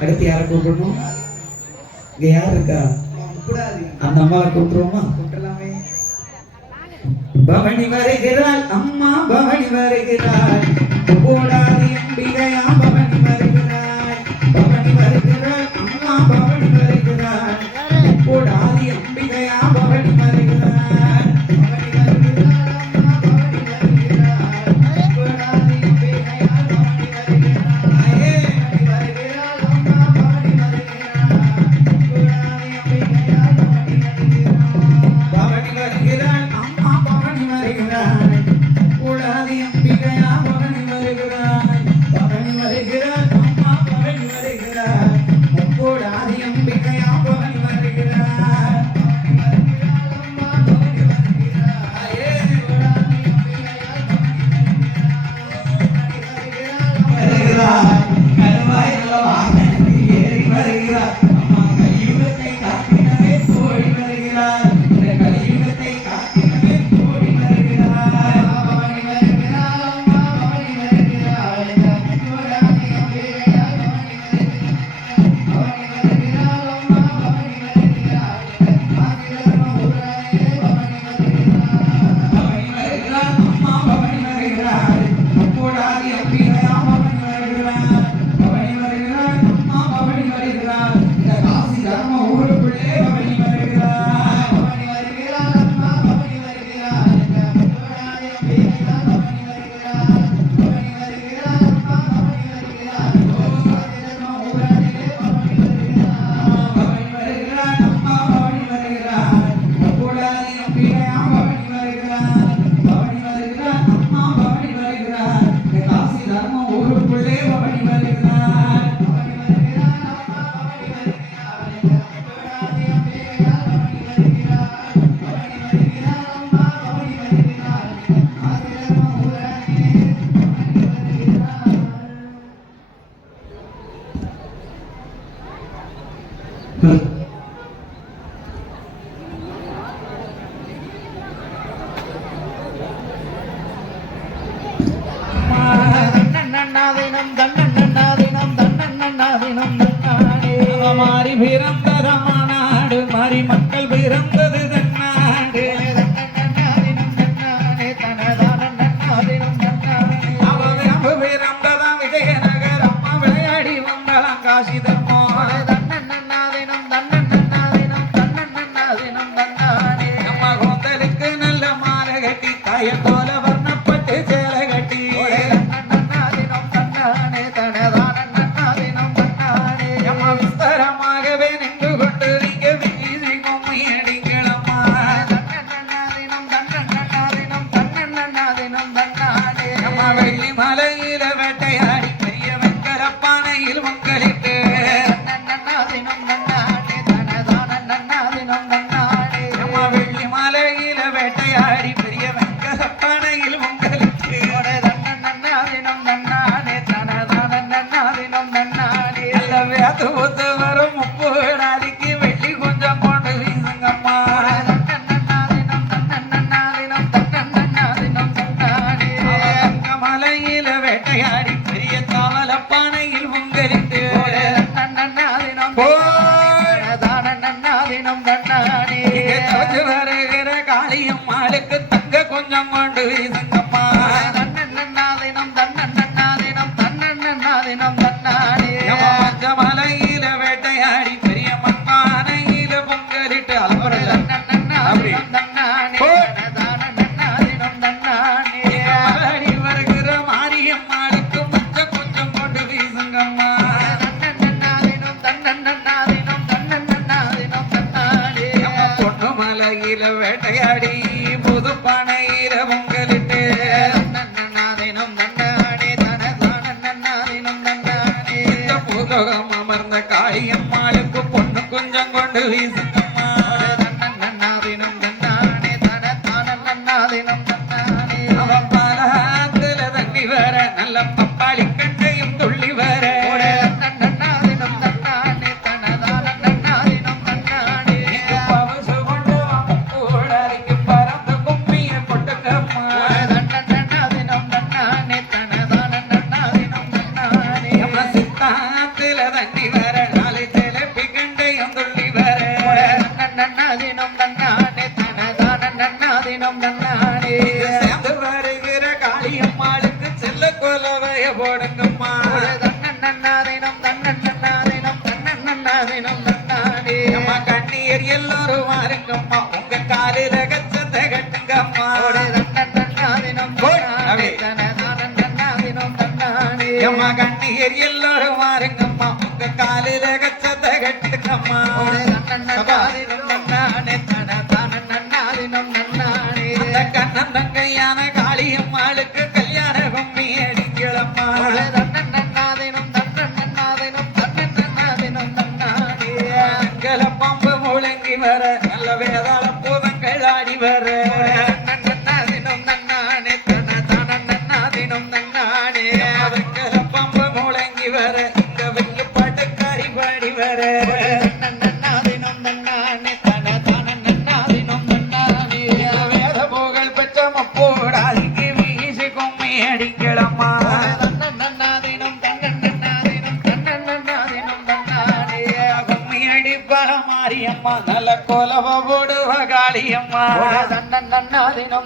அடுத்து யாரை கூப்பிடணும்? இங்க யார் இருக்கா? அந்த அம்மாவை கூப்பிடுவோமா பவனி வருகிறாள் அம்மா பவனி வருகிறாள். போடா தினம் தன்னண்ணா தினம் தன்னண்ணா தினம் மாறி பிறந்த ரமநாடு மாறி மக்கள் பிறந்தது கண்ணாடி அமர்ந்த காய் அம்மாளுக்கு பொண்ணு கொஞ்சம் கொண்டு வீசு போடுங்கம்மா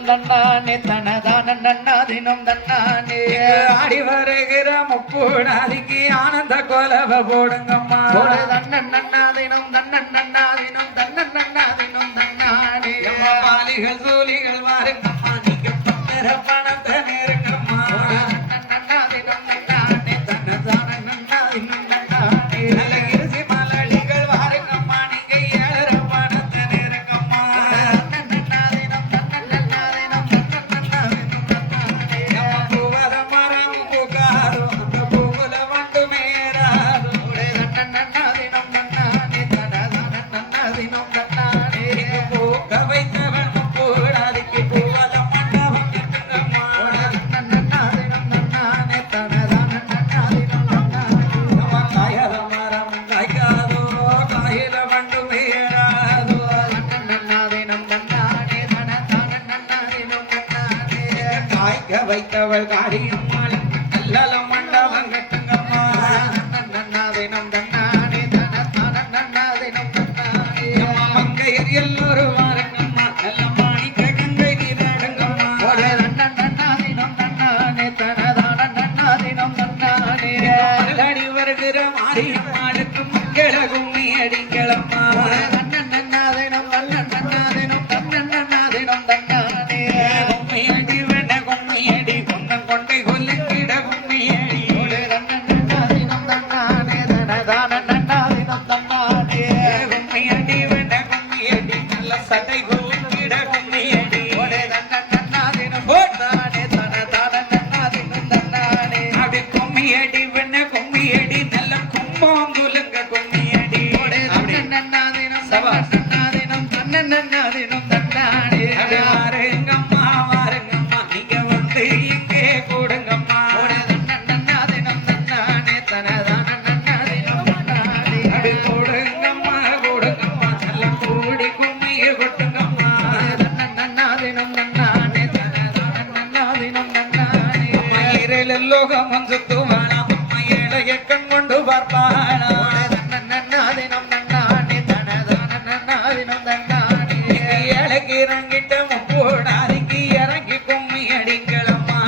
தினம் தன்னானே தனதான நன்னா தினம் தன்னானே. ஆடி வருகிற முப்பு நாளைக்கு ஆனந்த கோலவ போடுங்கம்மா. தன்னன் நன்னா தினம் தன்னன் நன்னா தினம் தன்னன். நன்னா தினம் தன்னானே மாலிகள் சூலிகள் மாறுங்க வைத்தவள் காரி அம்மாள். அல்லல மண்டபம் கட்டுங்கம்மா. நன்னா தினம் தன்னானே தன தினம் தன்னானே மங்கையர் எல்லோரும்? மேலெல்லோகம் ஒன்று தூவானா உண்மை ஏழைய கண் கொண்டு பார்ப்பானா? நன்னாதினம் நன்னானே தனதான நன்னாதினம் தன்னானே ஏழைக்கு இறங்கிட்ட முப்போடாதிக்கு இறங்கி கும்மி அடிங்களம்மா.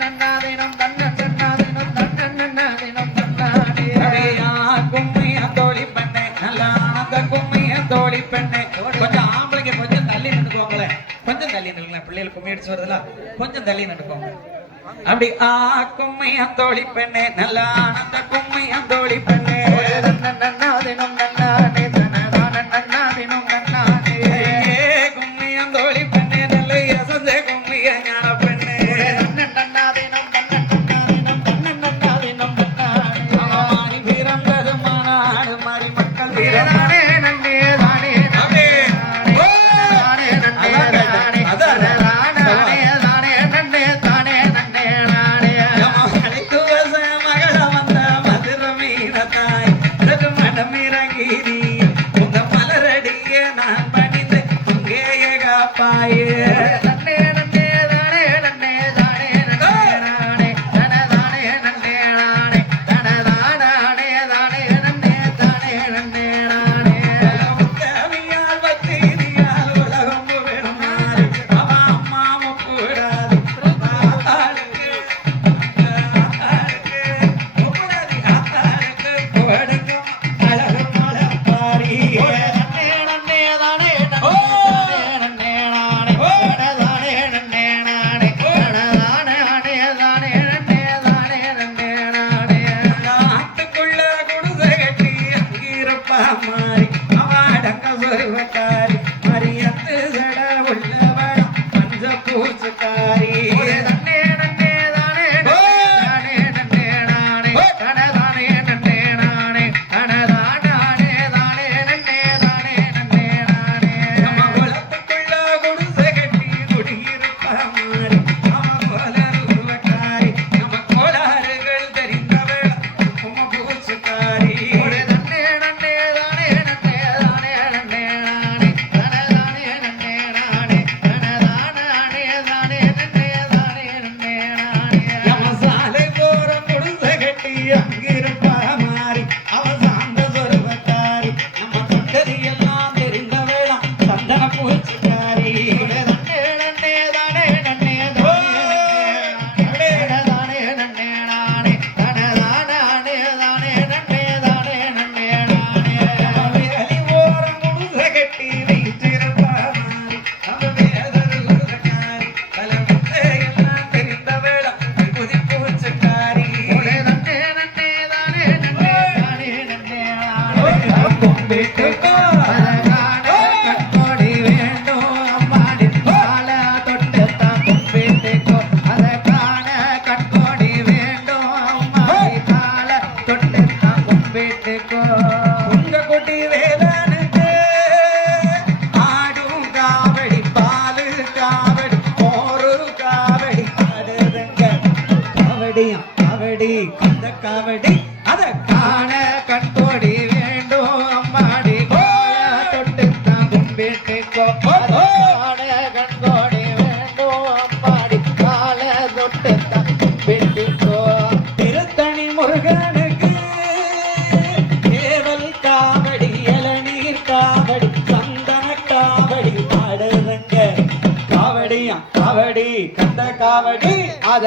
நன்னாதினம் தன்ன நன்னாதினம் தன்ன நன்னாதினம் தன்னானே அடையா கும்மியா தோழி பெண்ணே. நல்லா அந்த கும்மியா தோழி பெண்ணே. கொஞ்சம் ஆம்பளைங்க கொஞ்சம் தள்ளி நின்றுக்கோங்களேன். கொஞ்சம் தள்ளி நின்றுங்களேன் பிள்ளைகளுக்கு கும்மி வருதுல. கொஞ்சம் தள்ளி நடுக்கோங்க அப்படி ஆ கும்மையா தோழி பெண்ணே நல்ல ஆனந்த கும்மையா தோழி பெண்ணே. காவடியா காவடி கந்த காவடி. அத காண கண்கோடி வேண்டும் அம்மாடி கோல தொட்டு தான் கும்பிட்டு காண கண்கோடி வேண்டும் அம்மாடி கால தொட்டு தான் கும்பிட்டு திருத்தணி முருகனுக்கு கேவல் காவடி இளநீர் காவடி சந்தன காவடி பாடுதுங்க கந்த காவடி. அத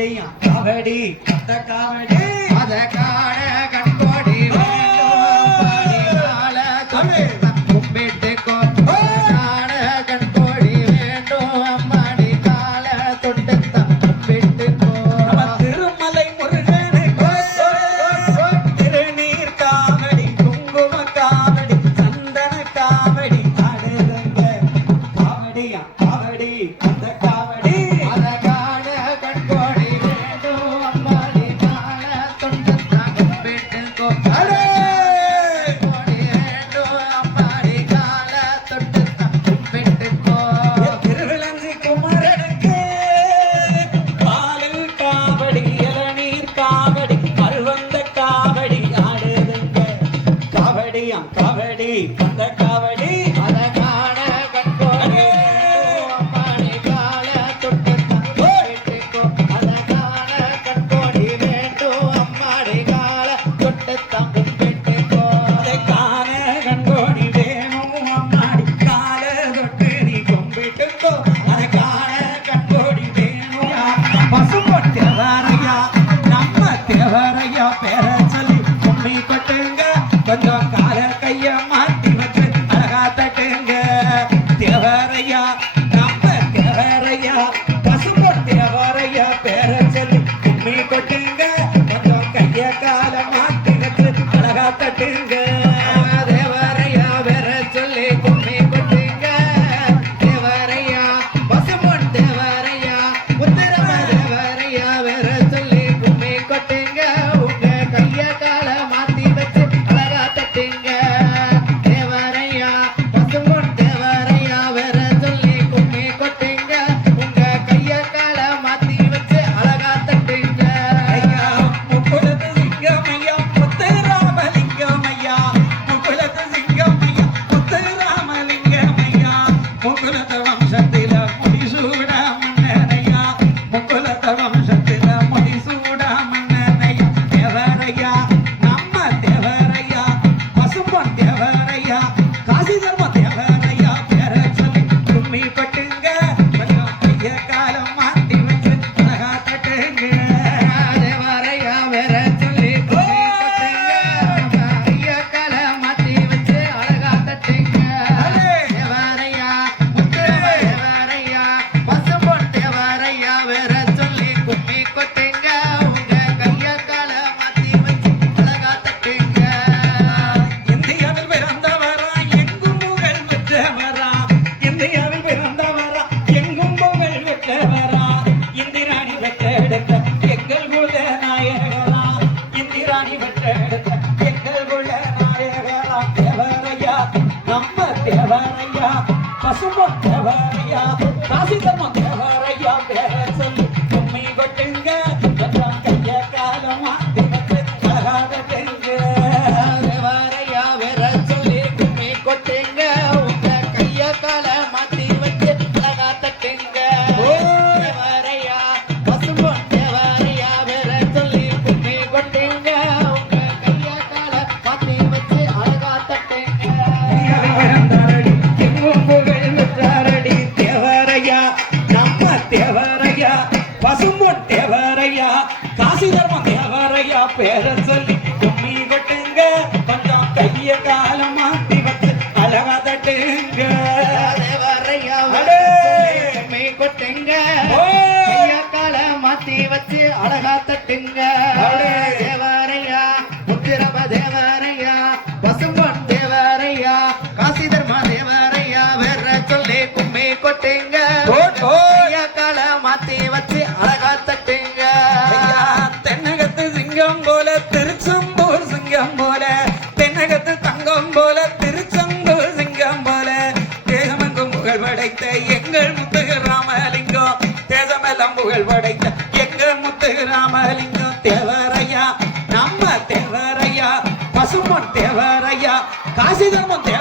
காவடி காவடி அத காவடி.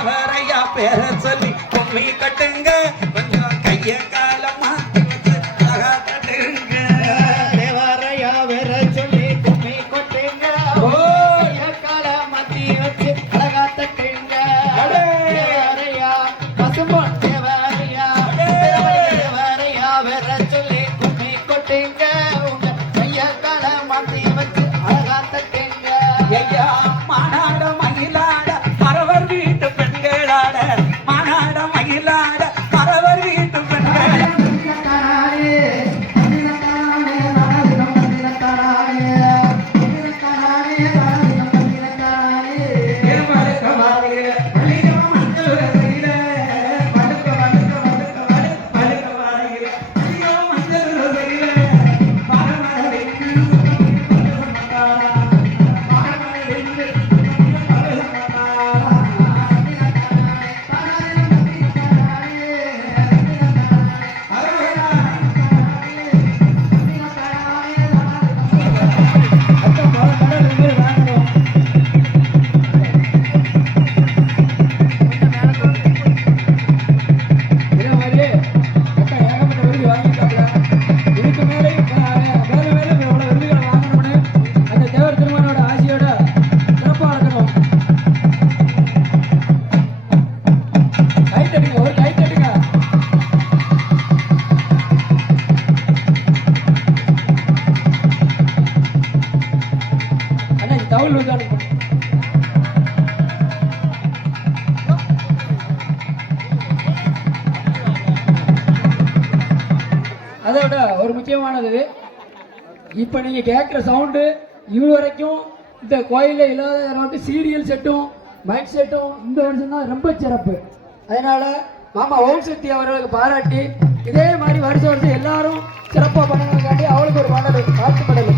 भरया पेरच இப்போ நீங்கள் கேட்குற சவுண்டு இது வரைக்கும் இந்த கோயிலில் இல்லாத வந்து சீரியல் செட்டும் மைக் செட்டும் இந்த வருஷம் தான் ரொம்ப சிறப்பு. அதனால் மாமா ஓம் சக்தி அவர்களுக்கு பாராட்டி இதே மாதிரி வருஷம் வருஷம் எல்லாரும் சிறப்பாக பண்ணணுங்காண்டி அவளுக்கு ஒரு பாடல் வாழ்த்து பாடல்.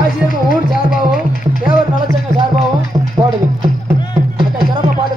ஆசிரியர் ஊர் சார்பாகவும் தேவர் நலச்சங்க